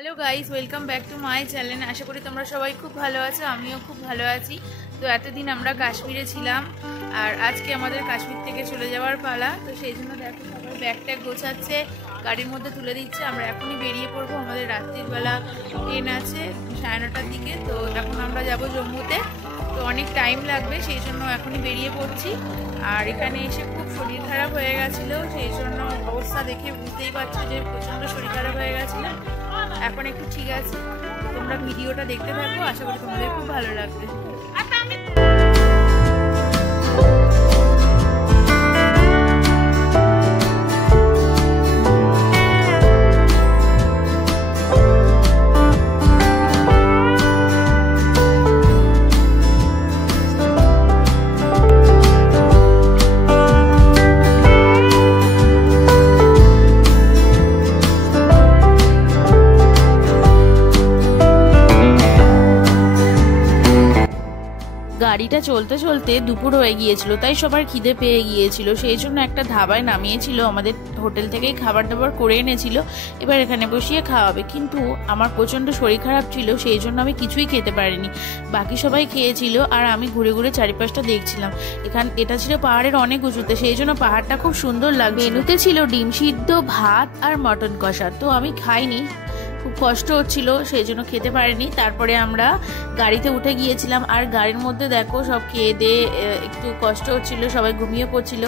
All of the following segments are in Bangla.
Hello guys welcome back to my channel. आशा करी तुम्हारा सबाई खूब भालो आछो, आमिओ खूब भालो आछि। तो एतदिन आमरा काश्मीरे छिलाम और आज के आमादेर काश्मीर थेके चले जाওয়ার पाला। तो सेই जोन्नो देखो सबाई बैग टैग गोछाচ্ছে, गाड़िर मধ্যে তুলে দিচ্ছে। আমরা এখনই বেরিয়ে পড়বো, আমাদের রাত্রির বেলা ট্রেন আছে 9:30টার দিকে। তো এখন আমরা যাব জম্মুতে, তো অনেক টাইম লাগবে, সেই জন্য এখনই বেরিয়ে পড়ছি। আর এখানে এসে খুব শরীর খারাপ হয়ে গেছিলো, সেই জন্য অবস্থা দেখে বুঝতেই পারছো যে প্রচণ্ড শরীর খারাপ হয়ে গেছিলো। এখন একটু ঠিক আছে, তোমরা ভিডিওটা দেখতে থাকো, আশা করি তোমাদের খুব ভালো লাগবে। গাড়িটা চলতে চলতে দুপুর হয়ে গিয়েছিল, তাই সবার খিদে পেয়ে গিয়েছিল। সেই জন্য একটা ধাবায় নামিয়েছিল, আমাদের হোটেল থেকেই খাবার দাবার করে এনেছিল, এবার এখানে বসিয়ে খাওয়াবে। কিন্তু আমার প্রচণ্ড শরীর খারাপ ছিল, সেই জন্য আমি কিছুই খেতে পারিনি। বাকি সবাই খেয়েছিল আর আমি ঘুরে ঘুরে চারিপাশটা দেখছিলাম। এটা ছিল পাহাড়ের অনেক উঁচুতে, সেই জন্য পাহাড়টা খুব সুন্দর লাগবে। মেনুতে ছিল ডিম সিদ্ধ, ভাত আর মটন কষা। তো আমি খাইনি, খুব কষ্ট হচ্ছিল, সেই জন্য খেতে পারিনি। তারপরে আমরা গাড়িতে উঠে গিয়েছিলাম, আর গাড়ির মধ্যে দেখো সব খেয়ে দিয়ে একটু কষ্ট হচ্ছিল, সবাই ঘুমিয়ে পড়ছিল,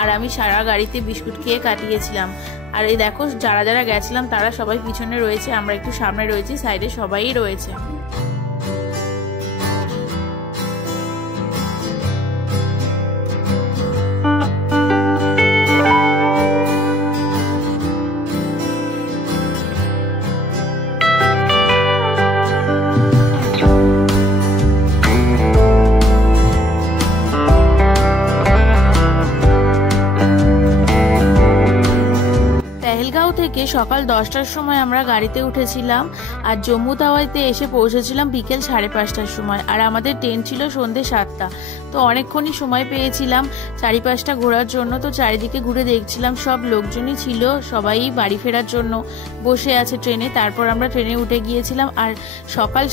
আর আমি সারা গাড়িতে বিস্কুট খেয়ে কাটিয়েছিলাম। আর এই দেখো যারা যারা গেছিলাম তারা সবাই পিছনে রয়েছে, আমরা একটু সামনে রয়েছি, সাইডে সবাই রয়েছে। থেকে সকাল 10টার সময় আমরা গাড়িতে উঠেছিলাম, আর জম্মু তাওয়াইতে এসে পৌঁছেছিলাম বিকেল 5:30টার সময়। আর আমাদের ট্রেন ছিল সন্ধ্যে 7টা। তো অনেকক্ষণই সময় পেয়েছিলাম চারিপাশটা ঘোরার জন্য। তো চারিদিকে ঘুরে দেখছিলাম, সব লোকজনই ছিল, সবাই বাড়ি ফেরার জন্য বসে আছে ট্রেনে। তারপর আমরা ট্রেনে উঠে গিয়েছিলাম, আর সকাল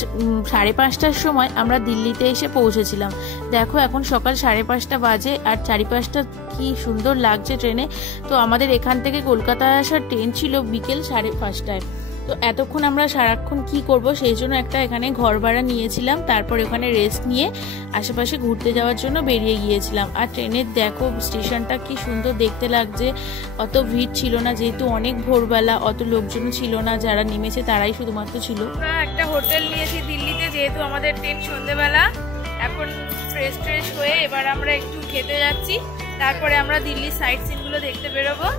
5:30টার সময় আমরা দিল্লিতে এসে পৌঁছেছিলাম। দেখো এখন সকাল 5:30 বাজে, আর চারিপাশটা কি সুন্দর লাগছে ট্রেনে। তো আমাদের এখান থেকে কলকাতা আসার ট্রেন ছিল বিকেল 5:30টায়। তো এতক্ষণ আমরা সারাক্ষণ কি করব, সেই জন্য একটা এখানে ঘর ভাড়া নিয়েছিলাম। তারপর ওখানে রেস্ট নিয়ে আশেপাশে ঘুরতে যাওয়ার জন্য বেরিয়ে গিয়েছিলাম। আর ট্রেনের দেখো স্টেশনটা কি সুন্দর দেখতে লাগছে, অত ভিড় ছিল না, যেহেতু অনেক ভোরবেলা, অত লোকজন ছিল না, যারা নেমেছে তারাই শুধুমাত্র ছিল। একটা হোটেল নিয়েছি দিল্লিতে, যেহেতু আমাদের ট্রেন সন্ধ্যেবেলা। এখন ফ্রেশ হয়ে এবার আমরা একটু খেতে যাচ্ছি, তারপরে আমরা দিল্লির সাইট সিনগুলো দেখতে বেরোবো।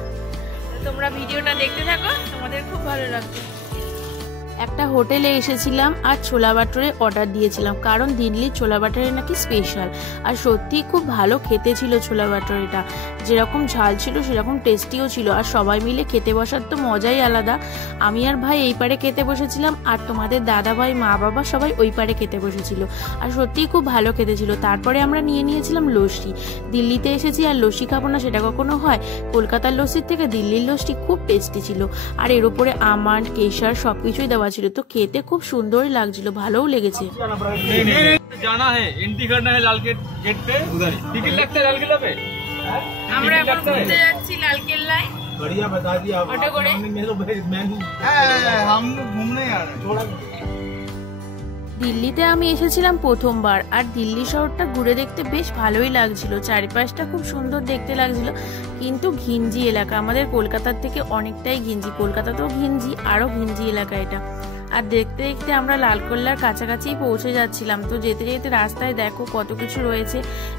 তোমরা ভিডিওটা দেখতে থাকো, তোমাদের খুব ভালো লাগবে। একটা হোটেলে এসেছিলাম আর ছোলা বাটুরে অর্ডার দিয়েছিলাম, কারণ দিল্লির ছোলা বাটুরে নাকি স্পেশাল। আর সত্যি খুব ভালো খেতে ছিল ছোলা বাটুরেটা, যেরকম ঝাল ছিল সেরকম টেস্টিও ছিল। আর সবাই মিলে খেতে বসার তো মজাই আলাদা। আমি আর ভাই এই পারে খেতে বসেছিলাম, আর তোমাদের দাদা ভাই, মা বাবা সবাই ওই পারে খেতে বসেছিল, আর সত্যিই খুব ভালো খেতে ছিল। তারপরে আমরা নিয়েছিলাম লস্যি। দিল্লিতে এসেছি আর লস্যি খাবো না সেটা কখনো হয়? কলকাতার লস্যির থেকে দিল্লির লস্যি খুব টেস্টি ছিল, আর এর উপরে আমন্ড, কেশর সবকিছুই দেওয়া ছিল। তো খেতে খুব সুন্দরই লাগছিল, ভালোও লেগেছে। जाना है, एंट्री करना है लाल गेट पे, उधर टिकट लगता है लाल किला पे। আমরা এখন ঘুরতে যাচ্ছি লাল কেল্লায়। बढ़िया बता दिया ऑटो करे हम घूमने आ रहे थोड़ा। দিল্লিতে আমি এসেছিলাম প্রথমবার, আর দিল্লি শহরটা ঘুরে দেখতে বেশ ভালোই লাগছিল, চারিপাশটা খুব সুন্দর দেখতে লাগছিল। কিন্তু ঘিঞ্জি এলাকা, আমাদের কলকাতার থেকে অনেকটাই ঘিঞ্জি, কলকাতাতেও ঘিঞ্জি, আরও ঘিঞ্জি এলাকা এটা। আর দেখতে দেখতে আমরা লালকেল্লার কাছাকাছি পৌঁছে যাচ্ছিলাম। তো যেতে যেতে রাস্তায় দেখো কত কিছু রয়েছে।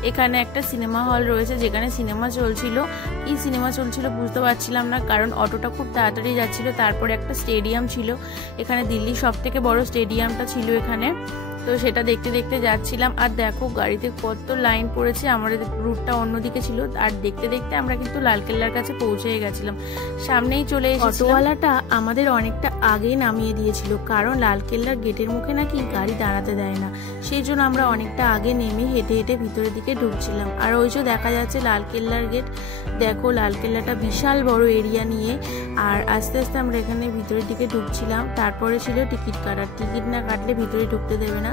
এখানে একটা সিনেমা হল রয়েছে, যেখানে সিনেমা চলছিল। কি সিনেমা চলছিল বুঝতে পারছিলাম না, কারণ অটোটা খুব তাড়াতাড়ি যাচ্ছিল। তারপরে একটা স্টেডিয়াম ছিল, এখানে দিল্লির সবথেকে বড় স্টেডিয়ামটা ছিল এখানে। তো সেটা দেখতে দেখতে যাচ্ছিলাম, আর দেখো গাড়িতে কত লাইন পড়েছে, আমাদের রুটটা অন্যদিকে ছিল। আর দেখতে দেখতে আমরা কিন্তু লালকেল্লার কাছে পৌঁছে গেছিলাম, সামনেই চলে এসেছি। অটোওয়ালাটা আমাদের অনেকটা আগেই নামিয়ে দিয়েছিল, কারণ লালকেল্লার গেটের মুখে নাকি গাড়ি দাঁড়াতে দেয় না, সেই জন্য আমরা অনেকটা আগে নেমে হেঁটে হেঁটে ভিতরের দিকে ঢুকছিলাম। আর ওই যে দেখা যাচ্ছে লালকেল্লার গেট, দেখো লালকেল্লাটা বিশাল বড় এরিয়া নিয়ে। আর আস্তে আস্তে আমরা এখানে ভিতরের দিকে ঢুকছিলাম। তারপরে ছিল টিকিট কাটার, টিকিট না কাটলে ভিতরে ঢুকতে দেবে না।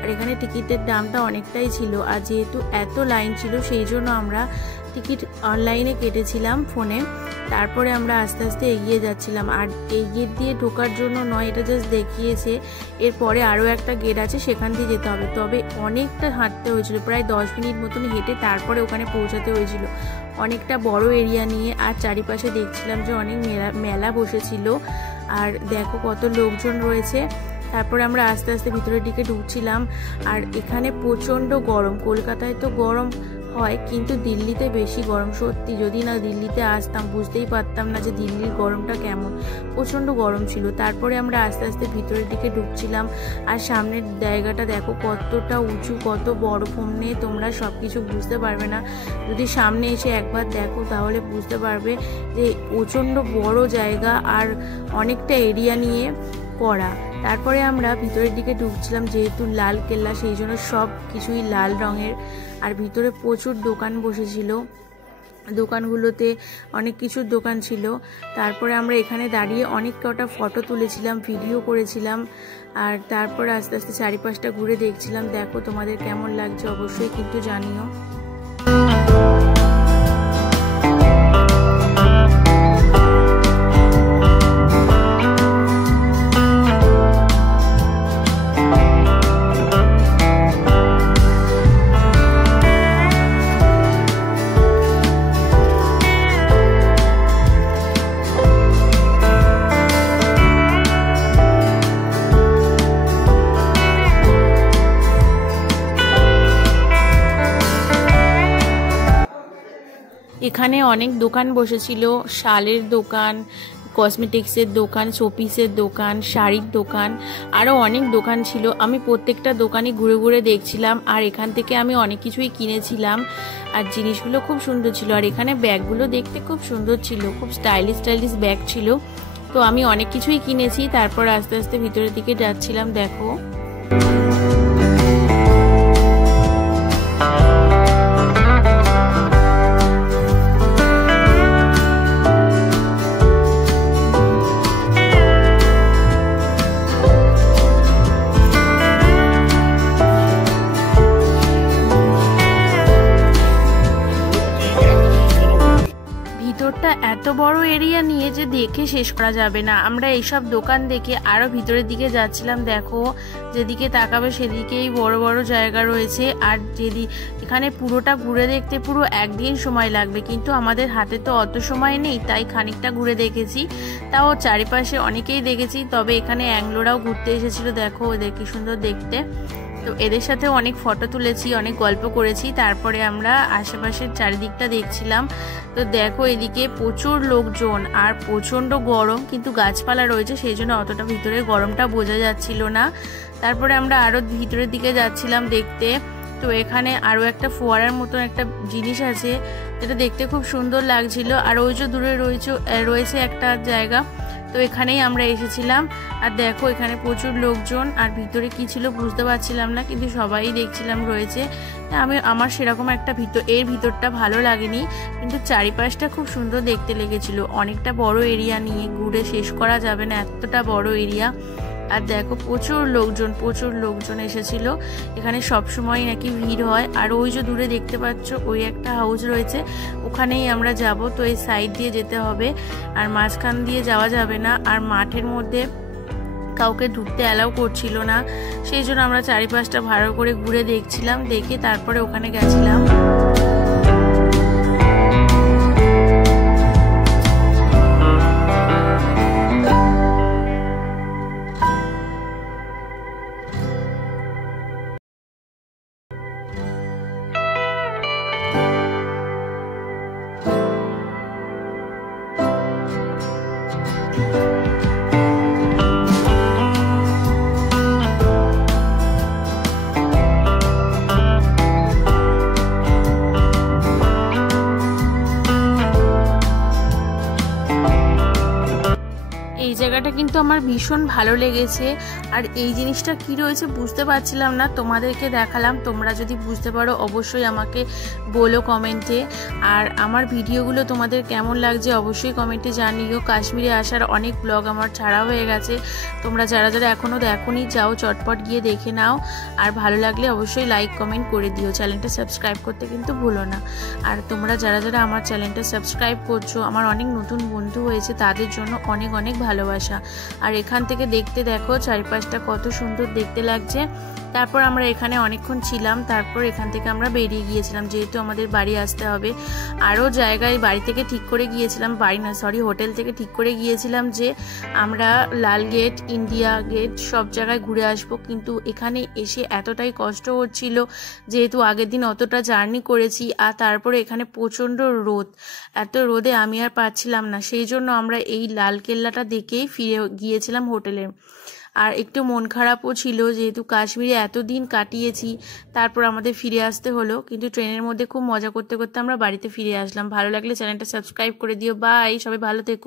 আর এখানে টিকিটের দামটা অনেকটাই ছিল, আর যেহেতু এত লাইন ছিল সেই জন্য আমরা টিকিট অনলাইনে কেটেছিলাম ফোনে। তারপরে আমরা আস্তে আস্তে এগিয়ে যাচ্ছিলাম। আর এই গেট দিয়ে ঢোকার জন্য নয়, এটা জাস্ট দেখিয়েছে, এরপরে আরও একটা গেট আছে, সেখান দিয়ে যেতে হবে। তবে অনেকটা হাঁটতে হয়েছিল, প্রায় 10 মিনিট মতন হেঁটে তারপরে ওখানে পৌঁছাতে হয়েছিল। অনেকটা বড় এরিয়া নিয়ে, আর চারিপাশে দেখছিলাম যে অনেক মেলা বসেছিল। আর দেখো কত লোকজন রয়েছে। তারপরে আমরা আস্তে আস্তে ভিতরের দিকে ঢুকছিলাম। আর এখানে প্রচণ্ড গরম, কলকাতায় তো গরম হয় কিন্তু দিল্লিতে বেশি গরম। সত্যি যদি না দিল্লিতে আসতাম বুঝতেই পারতাম না যে দিল্লির গরমটা কেমন, প্রচণ্ড গরম ছিল। তারপরে আমরা আস্তে আস্তে ভিতরের দিকে ঢুকছিলাম। আর সামনের জায়গাটা দেখো কতটা উঁচু, কত বড়, ফোনে তোমরা সব কিছু বুঝতে পারবে না। যদি সামনে এসে একবার দেখো তাহলে বুঝতে পারবে যে প্রচণ্ড বড় জায়গা আর অনেকটা এরিয়া নিয়ে করা। তারপরে আমরা ভিতরের দিকে ঢুকছিলাম, যেহেতু লাল কেল্লা সেই জন্য সব কিছুই লাল রঙের। আর ভিতরে প্রচুর দোকান বসেছিল, দোকানগুলোতে অনেক কিছুর দোকান ছিল। তারপরে আমরা এখানে দাঁড়িয়ে অনেক কটা ফটো তুলেছিলাম, ভিডিও করেছিলাম। আর তারপর আস্তে আস্তে চারিপাশটা ঘুরে দেখছিলাম। দেখো তোমাদের কেমন লাগছে অবশ্যই কিন্তু জানিও। এখানে অনেক দোকান বসেছিল, শালের দোকান, কসমেটিক্সের দোকান, শোপিসের দোকান, শাড়ির দোকান, আরও অনেক দোকান ছিল। আমি প্রত্যেকটা দোকানই ঘুরে ঘুরে দেখছিলাম। আর এখান থেকে আমি অনেক কিছুই কিনেছিলাম, আর জিনিসগুলো খুব সুন্দর ছিল। আর এখানে ব্যাগগুলো দেখতে খুব সুন্দর ছিল, খুব স্টাইলিশ স্টাইলিশ ব্যাগ ছিল। তো আমি অনেক কিছুই কিনেছি। তারপর আস্তে আস্তে ভিতরের দিকে যাচ্ছিলাম। দেখো এত বড় এরিয়া নিয়ে যে দেখে শেষ করা যাবে না। আমরা এইসব দোকান দেখে আরো ভিতরের দিকে যাচ্ছিলাম। দেখো যেদিকে তাকাবে সেদিকেই বড় বড় জায়গা রয়েছে। আর এখানে পুরোটা ঘুরে দেখতে পুরো একদিন সময় লাগবে, কিন্তু আমাদের হাতে তো অত সময় নেই, তাই খানিকটা ঘুরে দেখেছি। তাও চারিপাশে অনেকেই দেখেছি। তবে এখানে অ্যাংলোরাও ঘুরতে এসেছিল, দেখো ওদের কি সুন্দর দেখতে। তো এদের সাথে অনেক ফটো তুলেছি, অনেক গল্প করেছি। তারপরে আমরা আশেপাশের চারিদিকটা দেখছিলাম। তো দেখো এদিকে প্রচুর লোকজন আর প্রচণ্ড গরম, কিন্তু গাছপালা রয়েছে সেই জন্য অতটা ভিতরে গরমটা বোঝা যাচ্ছিল না। তারপরে আমরা আরও ভিতরের দিকে যাচ্ছিলাম দেখতে। তো এখানে আরও একটা ফোয়ারার মতন একটা জিনিস আছে, যেটা দেখতে খুব সুন্দর লাগছিল। আর ওই যে দূরে রয়েছে একটা জায়গা, তো এখানেই আমরা এসেছিলাম। আর দেখো এখানে প্রচুর লোকজন, আর ভিতরে কি ছিল বুঝতে পারছিলাম না, কিন্তু সবাই দেখছিলাম রয়েছে। আমার সেরকম একটা এর ভিতরটা ভালো লাগেনি, কিন্তু চারিপাশটা খুব সুন্দর দেখতে লেগেছিল। অনেকটা বড় এরিয়া নিয়ে, ঘুরে শেষ করা যাবে না, এতটা বড় এরিয়া। আর দেখো প্রচুর লোকজন এসেছিল। এখানে সব সময় নাকি ভিড় হয়। আর ওই যে দূরে দেখতে পাচ্ছ ওই একটা হাউস রয়েছে, ওখানেই আমরা যাব। তো এই সাইড দিয়ে যেতে হবে, আর মাঝখান দিয়ে যাওয়া যাবে না। আর মাঠের মধ্যে কাউকে ঢুকতে অ্যালাউ করছিল না, সেই জন্য আমরা চারিপাশটা ভালো করে ঘুরে দেখছিলাম। দেখে তারপরে ওখানে গেছিলাম। আমার ভীষণ ভালো লেগেছে। আর এই জিনিসটা কি রয়েছে বুঝতে পারছিলাম না, তোমাদেরকে দেখালাম। তোমরা যদি বুঝতে পারো অবশ্যই আমাকে বলো কমেন্টে। আর আমার ভিডিওগুলো তোমাদের কেমন লাগছে অবশ্যই কমেন্টে জানিও। কাশ্মীরে আসার অনেক ব্লগ আমার ছাড়া হয়ে গেছে, তোমরা যারা যারা এখনও দেখোনি যাও চটপট গিয়ে দেখে নাও। আর ভালো লাগলে অবশ্যই লাইক কমেন্ট করে দিও, চ্যানেলটা সাবস্ক্রাইব করতে কিন্তু ভুলো না। আর তোমরা যারা যারা আমার চ্যানেলটা সাবস্ক্রাইব করছো, আমার অনেক নতুন বন্ধু হয়েছে, তাদের জন্য অনেক অনেক ভালোবাসা। আর এখান থেকে দেখতে দেখো চারিপাশটা কত সুন্দর দেখতে লাগছে। তারপর আমরা এখানে অনেকক্ষণ ছিলাম, তারপর এখান থেকে আমরা বেরিয়ে গিয়েছিলাম, যেহেতু আমাদের বাড়ি আসতে হবে। আরও জায়গায় বাড়ি থেকে ঠিক করে গিয়েছিলাম, বাড়ি না সরি হোটেল থেকে ঠিক করে গিয়েছিলাম যে আমরা লাল গেট, ইন্ডিয়া গেট সব জায়গায় ঘুরে আসবো। কিন্তু এখানে এসে এতটাই কষ্ট হচ্ছিল, যেহেতু আগের দিন অতটা জার্নি করেছি, আর তারপরে এখানে প্রচণ্ড রোদ, এত রোদে আমি আর পাচ্ছিলাম না। সেই জন্য আমরা এই লাল কেল্লাটা দেখেই ফিরে গিয়েছিলাম হোটেলে। আর একটু মন খারাপও ছিল, যেহেতু কাশ্মীরে এতদিন কাটিয়েছি, তারপর আমাদের ফিরে আসতে হলো। কিন্তু ট্রেনের মধ্যে খুব মজা করতে করতে আমরা বাড়িতে ফিরে আসলাম। ভালো লাগলে চ্যানেলটা সাবস্ক্রাইব করে দিও। বাই, সবাই ভালো থেকো।